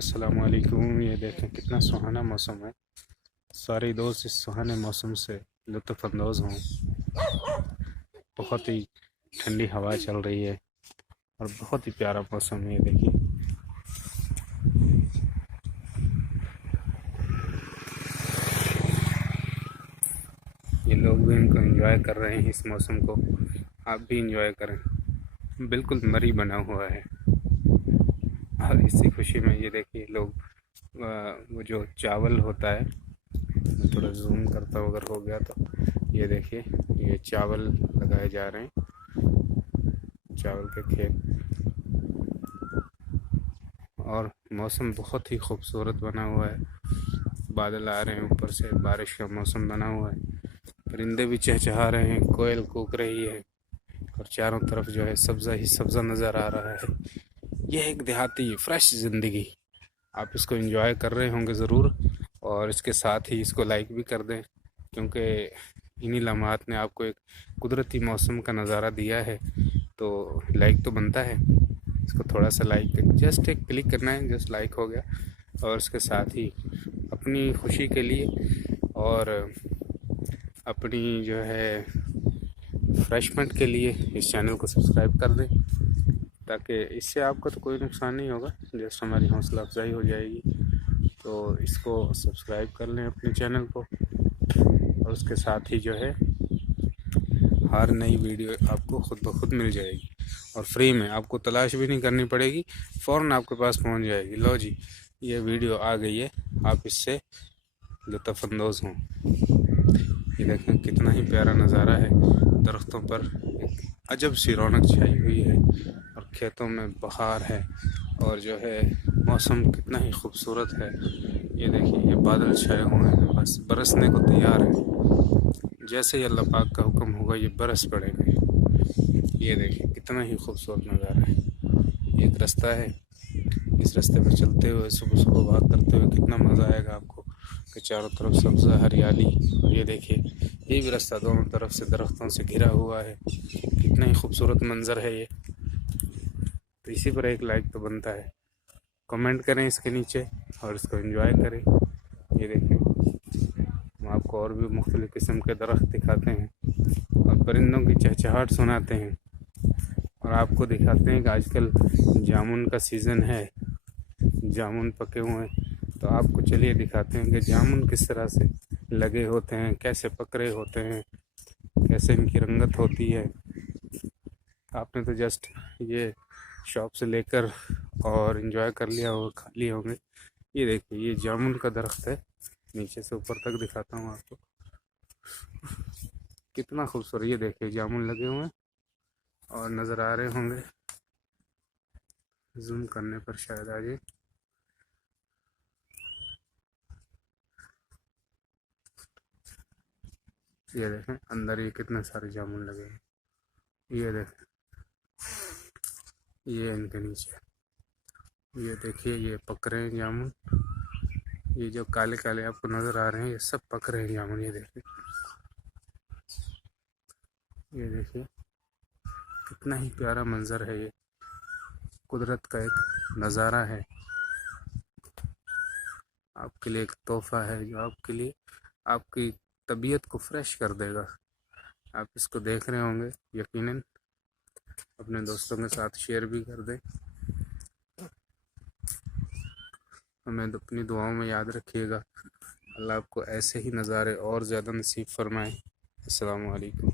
السلام علیکم۔ یہ دیکھیں کتنا سہانا موسم ہے۔ سارے دوست اس سہانے موسم سے لطف اندوز ہوں۔ بہت ہی ٹھنڈی ہوا چل رہی ہے اور بہت ہی پیارا موسم ہے۔ یہ دیکھیے یہ لوگ بھی ان کو انجوائے کر رہے ہیں، اس موسم کو آپ بھی انجوائے کریں۔ بالکل مری بنا ہوا ہے اور اسی خوشی میں یہ دیکھیے لوگ وہ جو چاول ہوتا ہے، میں تھوڑا زوم کرتا ہوں اگر ہو گیا تو، یہ دیکھیے یہ چاول لگائے جا رہے ہیں، چاول کے کھیت، اور موسم بہت ہی خوبصورت بنا ہوا ہے۔ بادل آ رہے ہیں اوپر سے، بارش کا موسم بنا ہوا ہے، پرندے بھی چہچہا رہے ہیں، کوئل کوک رہی ہے اور چاروں طرف جو ہے سبزہ ہی سبزہ نظر آ رہا ہے۔ یہ ایک دیہاتی فریش زندگی، آپ اس کو انجوائے کر رہے ہوں گے ضرور، اور اس کے ساتھ ہی اس کو لائک بھی کر دیں، کیونکہ انہی لمحات نے آپ کو ایک قدرتی موسم کا نظارہ دیا ہے، تو لائک تو بنتا ہے۔ اس کو تھوڑا سا لائک جسٹ ایک کلک کرنا ہے، جسٹ لائک ہو گیا، اور اس کے ساتھ ہی اپنی خوشی کے لیے اور اپنی جو ہے ریفریشمنٹ کے لیے اس چینل کو سبسکرائب کر دیں، تاکہ اس سے آپ کو تو کوئی نقصان نہیں ہوگا، جسٹ ہماری حوصلہ افزائی ہو جائے گی۔ تو اس کو سبسکرائب کر لیں اپنے چینل کو، اور اس کے ساتھ ہی جو ہے ہر نئی ویڈیو آپ کو خود بخود مل جائے گی، اور فری میں، آپ کو تلاش بھی نہیں کرنی پڑے گی، فوراً آپ کے پاس پہنچ جائے گی۔ لو جی، یہ ویڈیو آ گئی ہے، آپ اس سے لطف اندوز ہوں۔ یہ دیکھیں کتنا ہی پیارا نظارہ ہے، درختوں پر ایک عجب سی رونق چھائی ہوئی ہے، اور کھیتوں میں بہار ہے، اور جو ہے موسم کتنا ہی خوبصورت ہے۔ یہ دیکھیں یہ بادل چھائے ہوئے ہیں، بس برسنے کو تیار ہے، جیسے ہی اللہ پاک کا حکم ہوگا یہ برس پڑے گا۔ یہ دیکھیں کتنا ہی خوبصورت نظارہ ہے۔ ایک رستہ ہے، اس رستے پہ چلتے ہوئے صبح صبح واک کرتے ہوئے کتنا مزہ آئے گا آپ کو، کہ چاروں طرف سبزہ ہریالی، اور یہ دیکھیے یہ بھی رستہ دونوں طرف سے درختوں سے گھرا ہوا ہے، کتنا ہی خوبصورت منظر ہے یہ۔ تو اسی پر ایک لائک تو بنتا ہے، کمنٹ کریں اس کے نیچے اور اس کو انجوائے کریں۔ یہ دیکھیں ہم آپ کو اور بھی مختلف قسم کے درخت دکھاتے ہیں، اور پرندوں کی چہچہاہٹ سناتے ہیں، اور آپ کو دکھاتے ہیں کہ آج کل جامن کا سیزن ہے، جامن پکے ہوئے ہیں، تو آپ کو چلیے دکھاتے ہیں کہ جامن کس طرح سے لگے ہوتے ہیں، کیسے پک رہے ہوتے ہیں، کیسے ان کی رنگت ہوتی ہے۔ آپ نے تو جسٹ یہ شاپ سے لے کر اور انجوائے کر لیا اور کھا لیے ہوں گے۔ یہ دیکھیے یہ جامن کا درخت ہے، نیچے سے اوپر تک دکھاتا ہوں آپ کو، کتنا خوبصورت۔ یہ دیکھیے جامن لگے ہوئے ہیں اور نظر آ رہے ہوں گے، زوم کرنے پر شاید آ جائے۔ یہ دیکھیں اندر یہ کتنے سارے جامن لگے ہیں، یہ دیکھیں یہ ان کے نیچے، یہ دیکھیے یہ پک رہے ہیں جامن، یہ جو کالے کالے آپ کو نظر آ رہے ہیں یہ سب پک رہے ہیں جامن۔ یہ دیکھیے کتنا ہی پیارا منظر ہے، یہ قدرت کا ایک نظارہ ہے، آپ کے لیے ایک تحفہ ہے، جو آپ کے لیے آپ کی طبیعت کو فریش کر دے گا۔ آپ اس کو دیکھ رہے ہوں گے، یقیناً اپنے دوستوں کے ساتھ شیئر بھی کر دیں، ہمیں اپنی دعاؤں میں یاد رکھیے گا۔ اللہ آپ کو ایسے ہی نظارے اور زیادہ نصیب فرمائے۔ السلام علیکم۔